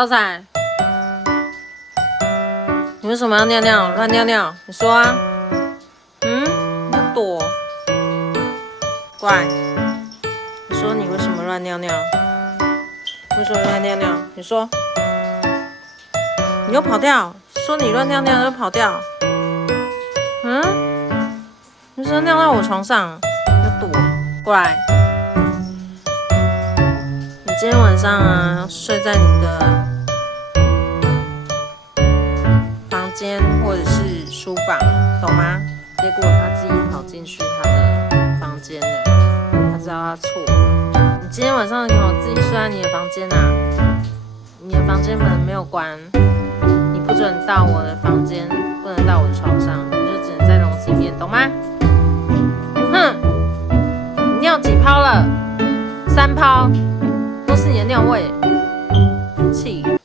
高仔，你为什么要尿尿？乱尿尿？你说啊？你不躲？乖，你说你为什么乱尿尿？为什么乱尿尿？你说，你又跑掉？说你乱尿尿又跑掉？你说尿到我床上，又躲？乖。你今天晚上啊，睡在你的房间或者是书房，懂吗？结果他自己跑进去他的房间了，他知道他错了。你今天晚上怎么自己睡在你的房间啊？你的房间门没有关，你不准到我的房间，不能到我的床上，你就只能在笼子里面，懂吗？你尿几泡了？3泡，都是你的尿味，气。